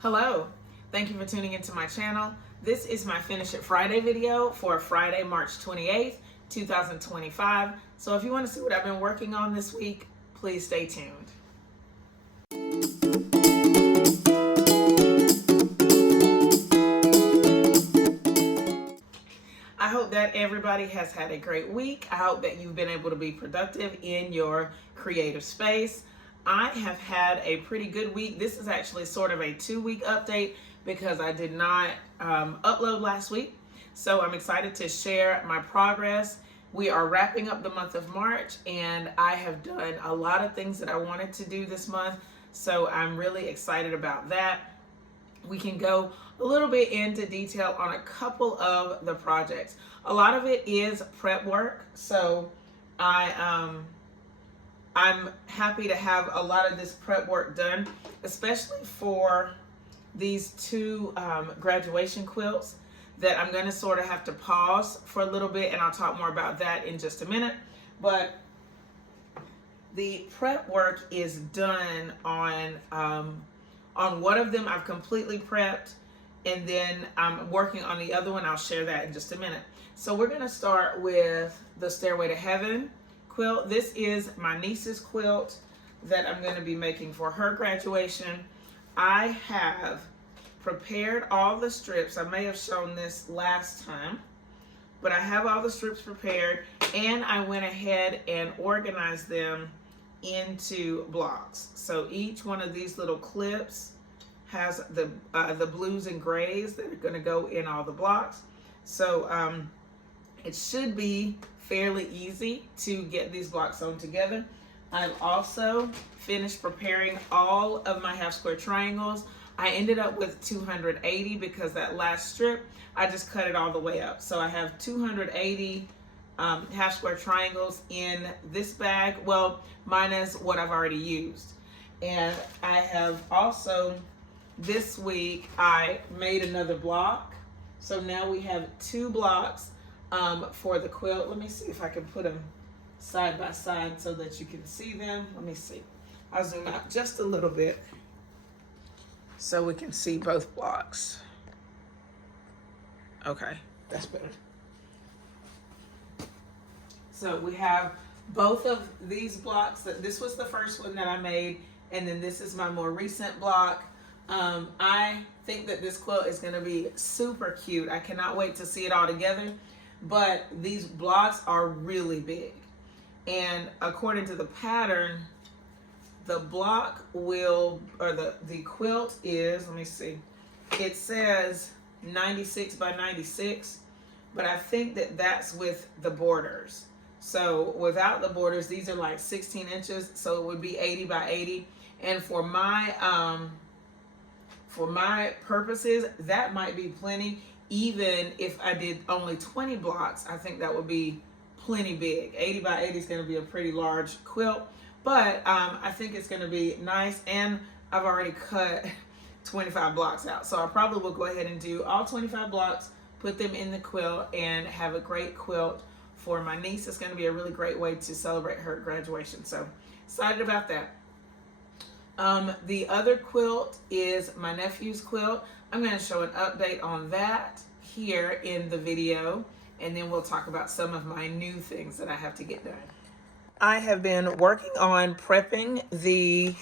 Hello, thank you for tuning into my channel. This is my Finish It Friday video for Friday, March 28th, 2025. So if you want to see what I've been working on this week, please stay tuned. I hope that everybody has had a great week. I hope that you've been able to be productive in your creative space. I have had a pretty good week. This is actually sort of a 2-week update because I did not upload last week. So I'm excited to share my progress. We are wrapping up the month of March and I have done a lot of things that I wanted to do this month. So I'm really excited about that. We can go a little bit into detail on a couple of the projects. A lot of it is prep work. So I'm happy to have a lot of this prep work done, especially for these two graduation quilts that I'm going to sort of have to pause for a little bit, and I'll talk more about that in just a minute. But the prep work is done on one of them. I've completely prepped, and then I'm working on the other one. I'll share that in just a minute. So we're going to start with the Stairway to Heaven quilt. This is my niece's quilt that I'm going to be making for her graduation. I have prepared all the strips. I may have shown this last time, but I have all the strips prepared, and I went ahead and organized them into blocks. So each one of these little clips has the blues and grays that are going to go in all the blocks. So it should be fairly easy to get these blocks sewn together. I've also finished preparing all of my half square triangles. I ended up with 280 because that last strip, I just cut it all the way up. So I have 280 half square triangles in this bag, well, minus what I've already used. And I have also, this week, I made another block. So now we have 2 blocks for the quilt. Let me see if I can put them side by side so that you can see them. Let me see. I'll zoom out just a little bit so we can see both blocks. Okay, that's better. So we have both of these blocks. This was the first one that I made, and then this is my more recent block. I think that this quilt is going to be super cute. I cannot wait to see it all together. But these blocks are really big, and according to the pattern, the block will, or the quilt is, let me see, it says 96 by 96, but I think that that's with the borders. So without the borders, these are like 16 inches, so it would be 80 by 80. And for my purposes, that might be plenty. Even if I did only 20 blocks, I think that would be plenty big. 80 by 80 is going to be a pretty large quilt, but I think it's going to be nice, and I've already cut 25 blocks out. So I probably will go ahead and do all 25 blocks, put them in the quilt, and have a great quilt for my niece. It's going to be a really great way to celebrate her graduation. So excited about that. The other quilt is my nephew's quilt. I'm going to show an update on that here in the video, and then we'll talk about some of my new things that I have to get done. I have been working on prepping the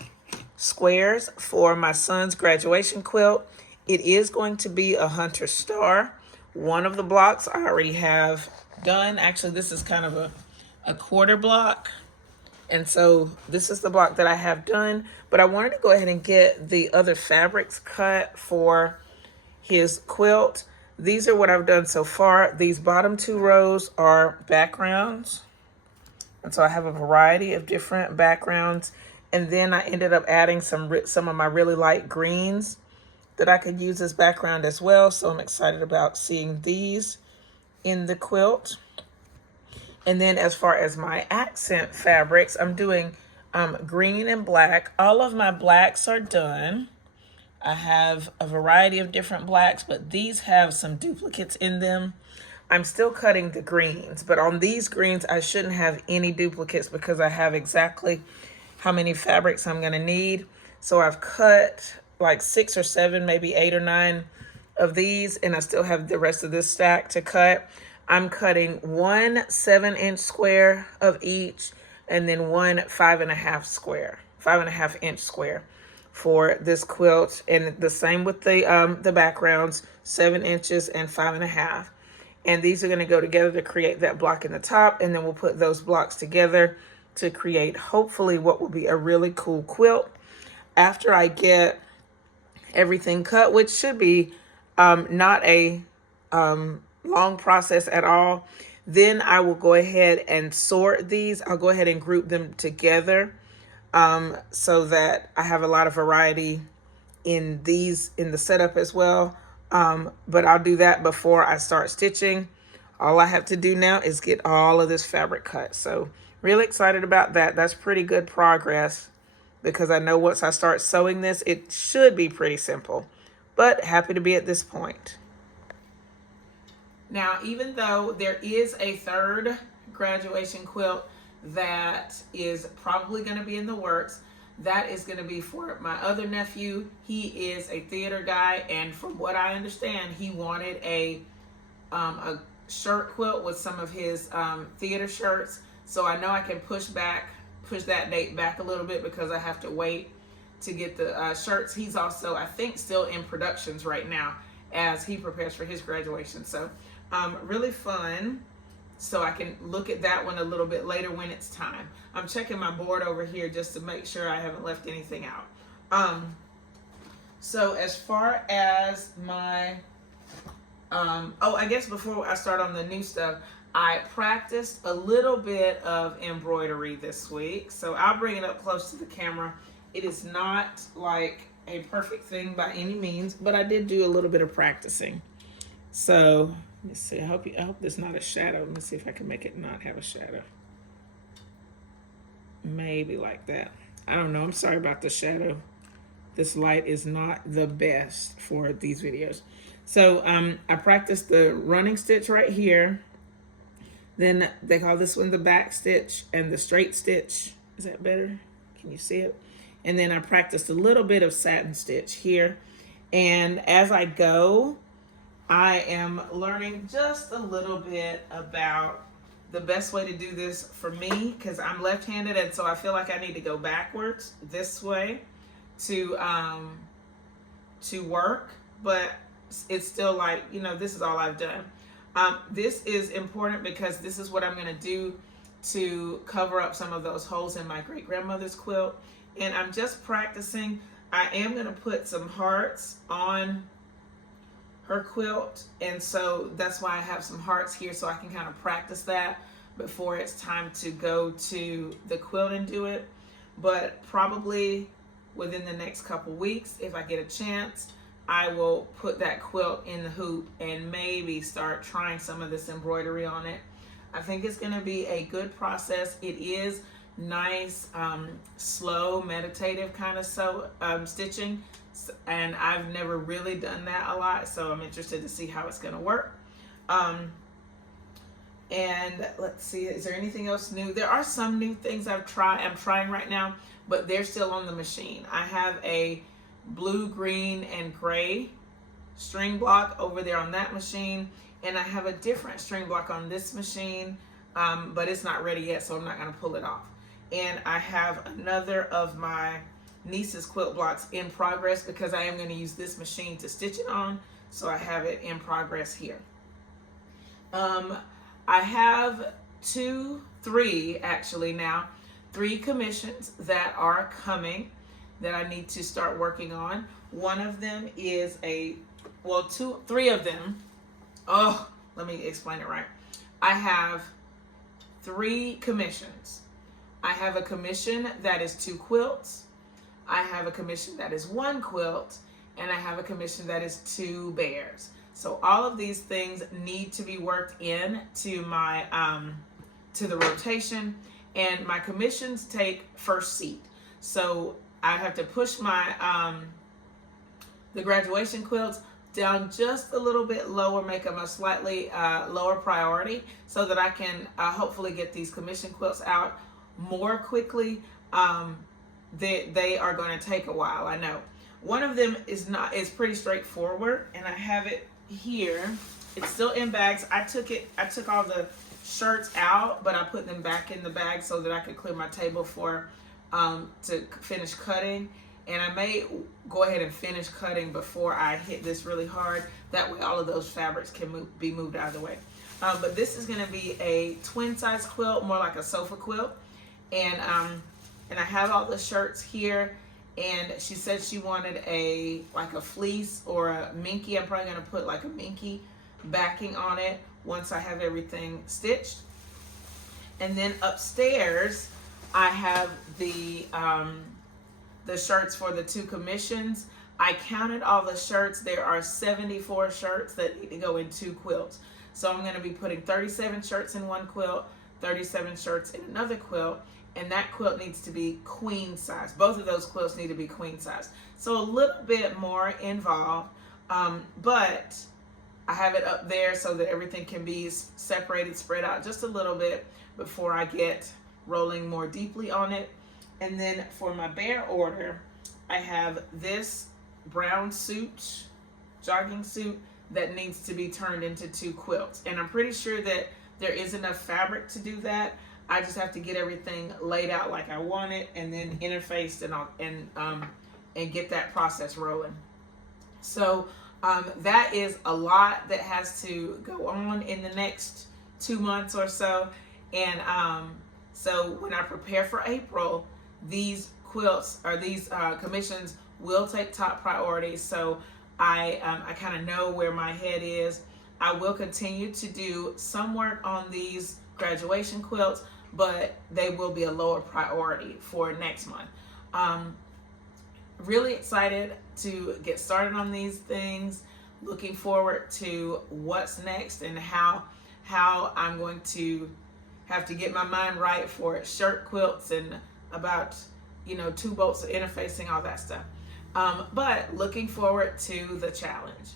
squares for my son's graduation quilt. It is going to be a Hunter Star. One of the blocks I already have done. Actually, this is kind of a quarter block. And so this is the block that I have done, but I wanted to go ahead and get the other fabrics cut for his quilt. These are what I've done so far. These bottom 2 rows are backgrounds. And so I have a variety of different backgrounds. And then I ended up adding some of my really light greens that I could use as background as well. So I'm excited about seeing these in the quilt. And then as far as my accent fabrics, I'm doing green and black. All of my blacks are done. I have a variety of different blacks, but these have some duplicates in them. I'm still cutting the greens, but on these greens, I shouldn't have any duplicates because I have exactly how many fabrics I'm gonna need. So I've cut like 6 or 7, maybe 8 or 9 of these, and I still have the rest of this stack to cut. I'm cutting one 7-inch square of each, and then one 5.5-inch square for this quilt, and the same with the backgrounds, 7 inches and 5.5. And these are going to go together to create that block in the top, and then we'll put those blocks together to create hopefully what will be a really cool quilt. After I get everything cut, which should be not a long process at all, then I will go ahead and sort these. I'll go ahead and group them together so that I have a lot of variety in these in the setup as well. But I'll do that before I start stitching. All I have to do now is get all of this fabric cut. So really excited about that. That's pretty good progress, because I know once I start sewing this, it should be pretty simple, but happy to be at this point. Now, even though there is a third graduation quilt that is probably going to be in the works, that is going to be for my other nephew. He is a theater guy, and from what I understand, he wanted a shirt quilt with some of his theater shirts. So I know I can push that date back a little bit, because I have to wait to get the shirts. He's also, I think, still in productions right now as he prepares for his graduation. So really fun. So I can look at that one a little bit later when it's time. I'm checking my board over here just to make sure I haven't left anything out. So as far as my, I guess before I start on the new stuff, I practiced a little bit of embroidery this week. So I'll bring it up close to the camera. It is not like a perfect thing by any means, but I did do a little bit of practicing. So let's see. I hope there's not a shadow. Let me see if I can make it not have a shadow. Maybe like that. I don't know. I'm sorry about the shadow. This light is not the best for these videos. So I practiced the running stitch right here. Then they call this one the back stitch and the straight stitch. Is that better? Can you see it? And then I practiced a little bit of satin stitch here. And as I go, I am learning just a little bit about the best way to do this for me, because I'm left-handed, and so I feel like I need to go backwards this way to work, but it's still like, you know, this is all I've done. This is important because this is what I'm going to do to cover up some of those holes in my great-grandmother's quilt, and I'm just practicing. I am going to put some hearts on her quilt, and so that's why I have some hearts here, so I can kind of practice that before it's time to go to the quilt and do it. But probably within the next couple weeks, if I get a chance, I will put that quilt in the hoop and maybe start trying some of this embroidery on it. I think it's going to be a good process. It is nice, slow, meditative kind of stitching. And I've never really done that a lot, so I'm interested to see how it's going to work. And let's see, is there anything else new? There are some new things I'm trying right now, but they're still on the machine. I have a blue, green, and gray string block over there on that machine, and I have a different string block on this machine, but it's not ready yet, so I'm not going to pull it off. And I have another of my niece's quilt blocks in progress, because I am going to use this machine to stitch it on, so I have it in progress here. I have three commissions that are coming that I need to start working on. One of them is three of them. Oh, let me explain it right. I have 3 commissions. I have a commission that is 2 quilts. I have a commission that is 1 quilt, and I have a commission that is 2 bears. So all of these things need to be worked in to my to the rotation, and my commissions take first seat. So I have to push my the graduation quilts down just a little bit lower, make them a slightly lower priority, so that I can hopefully get these commission quilts out more quickly. They are going to take a while, I know. One of them is pretty straightforward, and I have it here. It's still in bags. I took all the shirts out, but I put them back in the bag so that I could clear my table for to finish cutting. And I may go ahead and finish cutting before I hit this really hard. That way all of those fabrics can be moved out of the way. But this is gonna be a twin size quilt, more like a sofa quilt. And I have all the shirts here. And she said she wanted like a fleece or a minky. I'm probably gonna put like a minky backing on it once I have everything stitched. And then upstairs, I have the shirts for the 2 commissions. I counted all the shirts. There are 74 shirts that need to go in 2 quilts. So I'm gonna be putting 37 shirts in one quilt, 37 shirts in another quilt, and that quilt needs to be queen size. Both of those quilts need to be queen size. So a little bit more involved, but I have it up there so that everything can be separated, spread out just a little bit before I get rolling more deeply on it. And then for my bare order, I have this brown suit, jogging suit, that needs to be turned into 2 quilts. And I'm pretty sure that there is enough fabric to do that. I just have to get everything laid out like I want it, and then interfaced and get that process rolling. So that is a lot that has to go on in the next 2 months or so. And so when I prepare for April, these quilts or these commissions will take top priority. So I kind of know where my head is. I will continue to do some work on these graduation quilts, but they will be a lower priority for next month. Really excited to get started on these things. Looking forward to what's next and how I'm going to have to get my mind right for shirt quilts and about 2 bolts of interfacing, all that stuff. But looking forward to the challenge.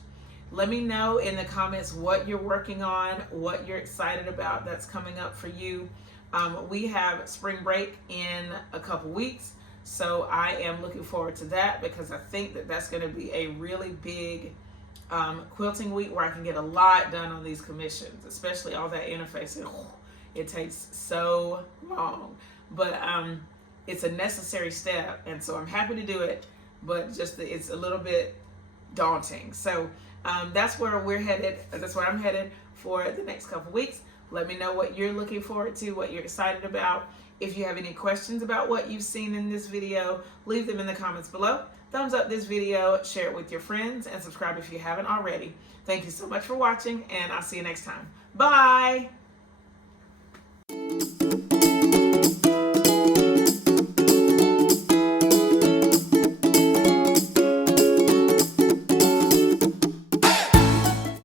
Let me know in the comments what you're working on, what you're excited about that's coming up for you. We have spring break in a couple weeks, so I am looking forward to that because I think that that's going to be a really big quilting week where I can get a lot done on these commissions, especially all that interfacing. It takes so long, but it's a necessary step, and so I'm happy to do it, but it's a little bit daunting. So that's where we're headed. That's where I'm headed for the next couple weeks. Let me know what you're looking forward to, what you're excited about. If you have any questions about what you've seen in this video, leave them in the comments below. Thumbs up this video, share it with your friends, and subscribe if you haven't already. Thank you so much for watching, and I'll see you next time. Bye!